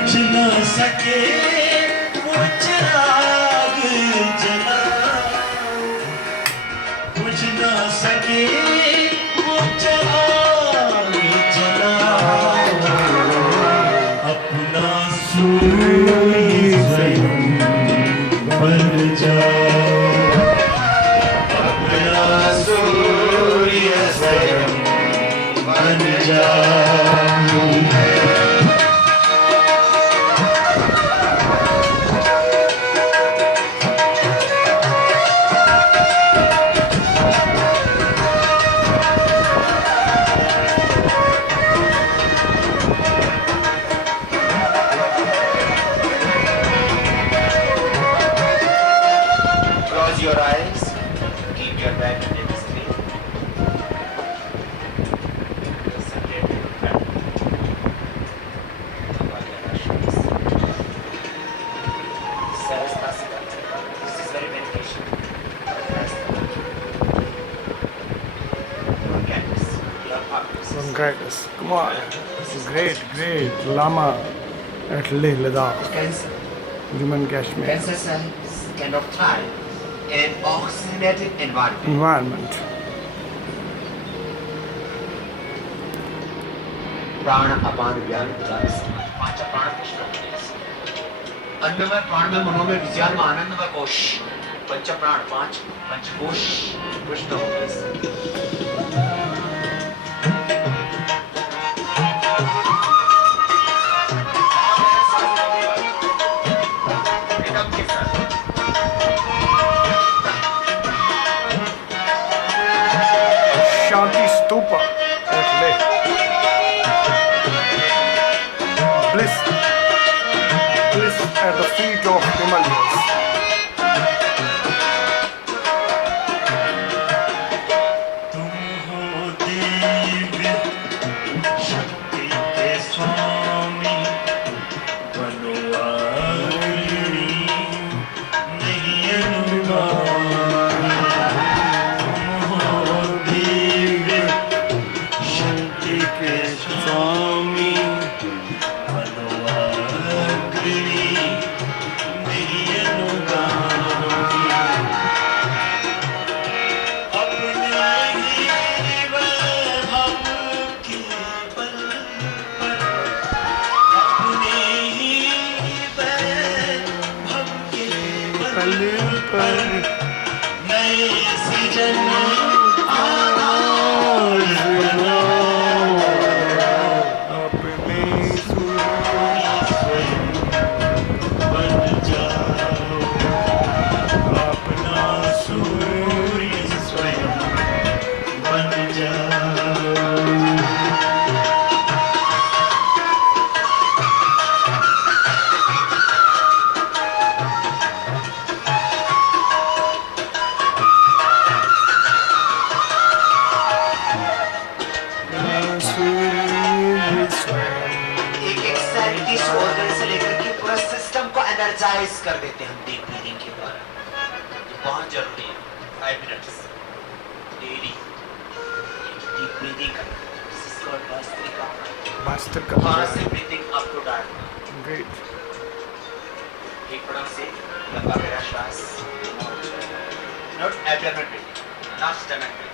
बुझ न सके वो चिराग जला, बुझ न सके वो चिराग जला, अपना सूर्य स्वयं बन जाओ, अपना सूर्य स्वयं बन जाओ। Close your eyes, keep your back against the screen. Concentrate on your breath. This is very beneficial. Bronchitis, your purpose. Bronchitis. Come on. Great, great. Lama at Leh Ladakh, Cancer. Jammu and Kashmir. Cancer cells cannot thrive in an oxygenated environment. Environment. प्राण अपान व्यान उदान समाज पांच प्राण कोश अन्नमय प्राणमय मनोमय विज्ञान में आनंदमय कोश पंच प्राण पांच पंचकोश कृष्ण हो गए। Shanti Stupa at Leh. Bliss. Bliss at the feet of Himalayas. तुम हो दिव्य शक्ति के स्वामी, बनो अग्नि नहीं अनुगामी। तुम हो दिव्य शक्ति के स्वामी, बनो अग्नि नहीं अनुगामी। अपने ही वैभव के बल पर, अपने ही वैभव के बल पर नए सृजन आगाज बनाओ, अपने सूर्य स्वयं बन जाओ, अपना सूर्य स्वयं बन जाओ। एक एक सेल किस ऑर्गन से लेकर के पूरा सिस्टम को एनर्जाइज कर देते हैं हम डीप ब्रीदिंग के द्वारा। ये बहुत जरूरी है। 5 मिनट्स डेली डीप ब्रीदिंग करना। This is called Vastrika. Vastrika. वहाँ से breathing up to down. Great. एक पड़क से लंबा गहरा श्वास, not abdomen breathing, not stomach breathing.